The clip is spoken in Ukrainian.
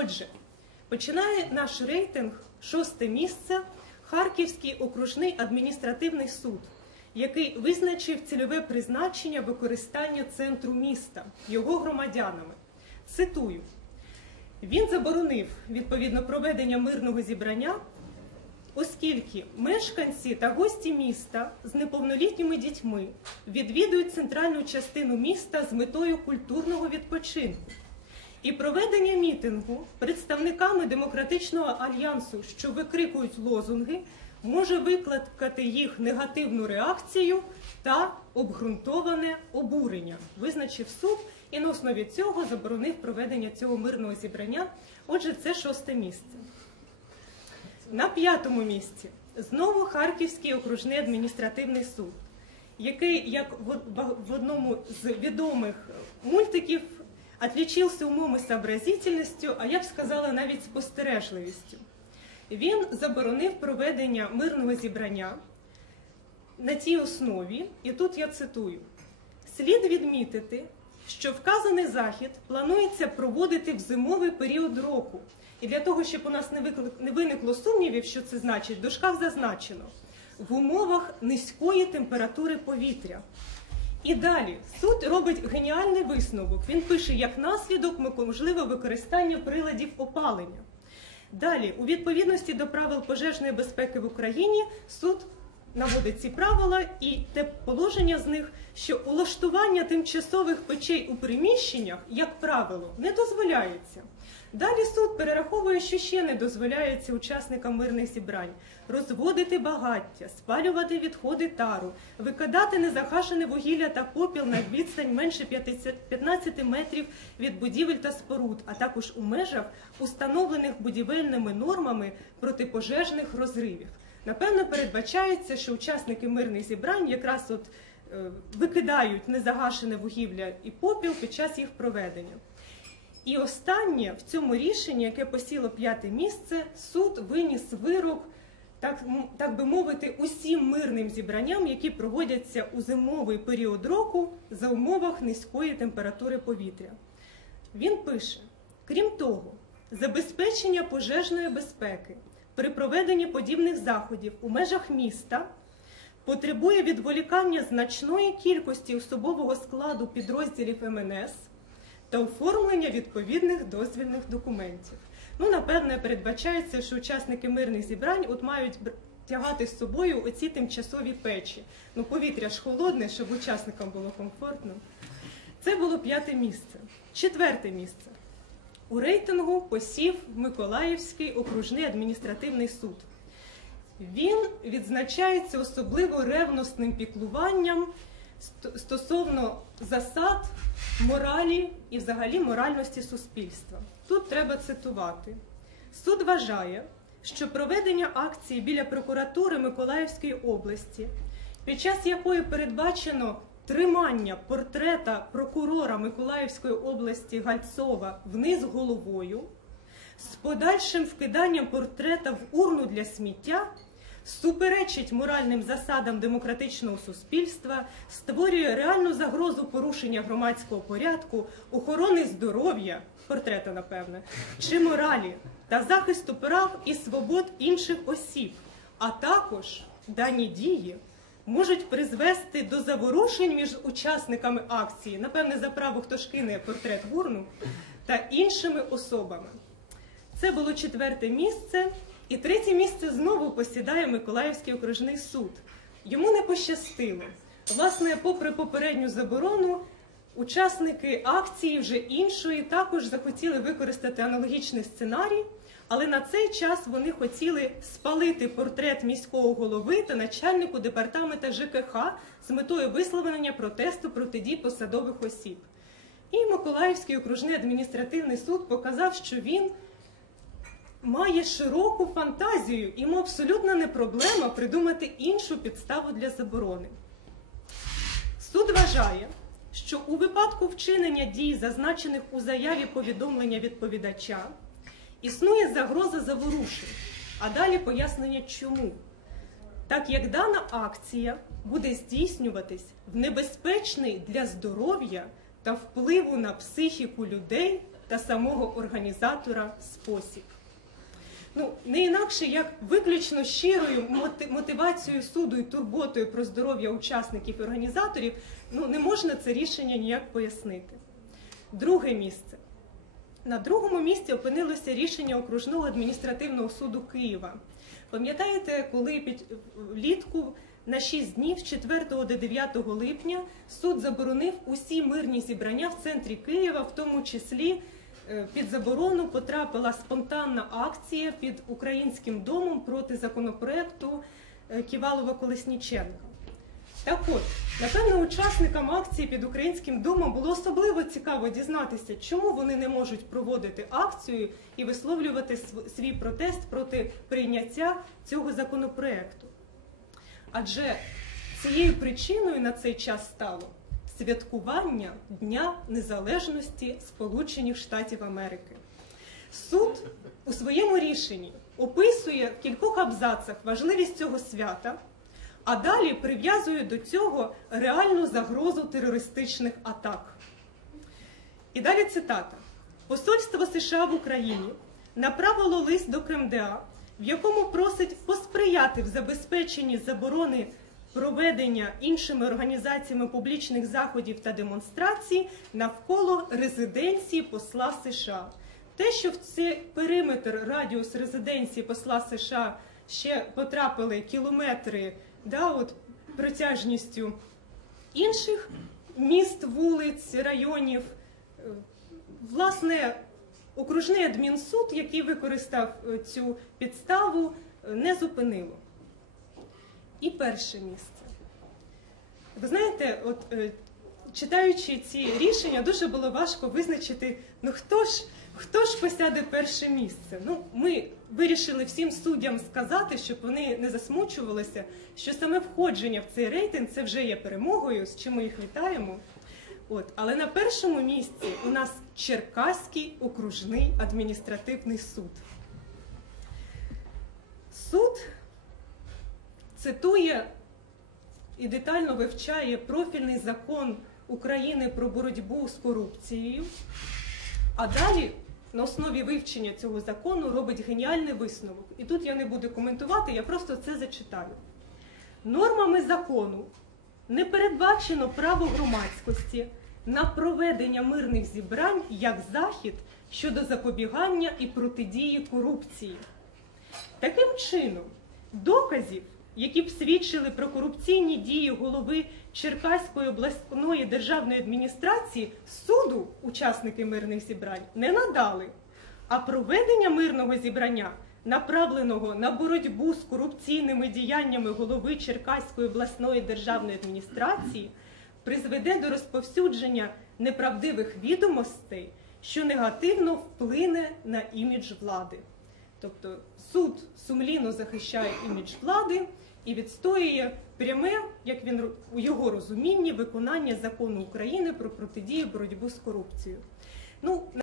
Отже, починає наш рейтинг шосте місце Харківський окружний адміністративний суд, який визначив цільове призначення використання центру міста його громадянами. Цитую. Він заборонив відповідно проведення мирного зібрання, оскільки мешканці та гості міста з неповнолітніми дітьми відвідують центральну частину міста з метою культурного відпочинку. І проведення мітингу представниками демократичного альянсу, що викрикують лозунги, може викликати їх негативну реакцію та обґрунтоване обурення, визначив суд і на основі цього заборонив проведення цього мирного зібрання. Отже, це шосте місце. На п'ятому місці знову Харківський окружний адміністративний суд, який, як в одному з відомих мультиків, отличився умом і сообразительністю, а я б сказала навіть спостережливістю. Він заборонив проведення мирного зібрання на тій основі, і тут я цитую: слід відмітити, що вказаний захід планується проводити в зимовий період року. І для того, щоб у нас не, виклик, виникло сумнівів, що це значить, в зазначено в умовах низької температури повітря. І далі суд робить геніальний висновок. Він пише, як наслідок можливе використання приладів опалення. Далі, у відповідності до правил пожежної безпеки в Україні, суд наводить ці правила і те положення з них, що улаштування тимчасових печей у приміщеннях, як правило, не дозволяється. Далі суд перераховує, що ще не дозволяється учасникам мирних зібрань розводити багаття, спалювати відходи тару, викидати незахашене вугілля та попіл на відстань менше 15 метрів від будівель та споруд, а також у межах установлених будівельними нормами протипожежних розривів. Напевно, передбачається, що учасники мирних зібрань якраз от е, викидають незагашене вугілля і попіл під час їх проведення. І останнє в цьому рішенні, яке посіло п'яте місце, суд виніс вирок, так, так би мовити, усім мирним зібранням, які проводяться у зимовий період року за умовах низької температури повітря. Він пише: крім того, забезпечення пожежної безпеки при проведенні подібних заходів у межах міста потребує відволікання значної кількості особового складу підрозділів МНС та оформлення відповідних дозвільних документів. Ну, напевне, передбачається, що учасники мирних зібрань от мають тягати з собою оці тимчасові печі. Ну, повітря ж холодне, щоб учасникам було комфортно. Це було п'яте місце. Четверте місце. У рейтингу посів Миколаївський окружний адміністративний суд. Він відзначається особливо ревносним піклуванням стосовно засад, моралі і взагалі моральності суспільства. Тут треба цитувати. Суд вважає, що проведення акції біля прокуратури Миколаївської області, під час якої передбачено тримання портрета прокурора Миколаївської області Гальцова вниз головою, з подальшим вкиданням портрета в урну для сміття суперечить моральним засадам демократичного суспільства, створює реальну загрозу порушення громадського порядку, охорони здоров'я, портрета, напевне, чи моралі та захисту прав і свобод інших осіб, а також дані дії. Можуть призвести до заворушень між учасниками акції, напевне, за право хто ж кине портрет гурну, та іншими особами. Це було четверте місце. І третє місце знову посідає Миколаївський окружний суд. Йому не пощастило. Власне, попри попередню заборону, учасники акції вже іншої також захотіли використати аналогічний сценарій, але на цей час вони хотіли спалити портрет міського голови та начальнику департамента ЖКХ з метою висловлення протесту проти дій посадових осіб. І Миколаївський окружний адміністративний суд показав, що він має широку фантазію, йому абсолютно не проблема придумати іншу підставу для заборони. Суд вважає, що у випадку вчинення дій, зазначених у заяві повідомлення відповідача, існує загроза заворушень, а далі пояснення чому. Так як дана акція буде здійснюватись в небезпечний для здоров'я та впливу на психіку людей та самого організатора спосіб. Ну, не інакше, як виключно щирою мотивацією суду і турботою про здоров'я учасників і організаторів, ну не можна це рішення ніяк пояснити. Друге місце. На другому місці опинилося рішення окружного адміністративного суду Києва. Пам'ятаєте, коли під влітку на 6 днів з 4 до 9 липня суд заборонив усі мирні зібрання в центрі Києва, в тому числі під заборону потрапила спонтанна акція під українським домом проти законопроекту е, Ківалова Колесніченка. Так от, напевно, учасникам акції під українським домом було особливо цікаво дізнатися, чому вони не можуть проводити акцію і висловлювати свій протест проти прийняття цього законопроекту. Адже цією причиною на цей час стало святкування Дня Незалежності Сполучених Штатів Америки. Суд у своєму рішенні описує в кількох абзацах важливість цього свята, а далі прив'язує до цього реальну загрозу терористичних атак. І далі цитата: Посольство США в Україні направило лист до КМДА, в якому просить посприяти в забезпеченні заборони проведення іншими організаціями публічних заходів та демонстрацій навколо резиденції посла США. Те, що в цей периметр радіус резиденції посла США ще потрапили кілометри да, от, протяжністю інших міст, вулиць, районів, е, власне, окружний адмінсуд, який використав е, цю підставу, е, не зупинило. І перше місце. Ви знаєте, от е, читаючи ці рішення, дуже було важко визначити, ну хто ж, хто ж посяде перше місце. Ну, ми вирішили всім суддям сказати, щоб вони не засмучувалися, що саме входження в цей рейтинг це вже є перемогою, з чим ми їх вітаємо. От, але на першому місці у нас Черкаський окружний адміністративний суд. Суд цитує і детально вивчає профільний закон України про боротьбу з корупцією, а далі на основі вивчення цього закону робить геніальний висновок. І тут я не буду коментувати, я просто це зачитаю. Нормами закону не передбачено право громадськості на проведення мирних зібрань як захід щодо запобігання і протидії корупції. Таким чином, доказів, які б свідчили про корупційні дії голови Черкаської обласної державної адміністрації, суду учасники мирних зібрань не надали. А проведення мирного зібрання, направленого на боротьбу з корупційними діяннями голови Черкаської обласної державної адміністрації, призведе до розповсюдження неправдивих відомостей, що негативно вплине на імідж влади. Тобто суд сумлінно захищає імідж влади і відстоює пряме, як він у його розумінні, виконання закону України про протидію боротьбу з корупцією. Ну,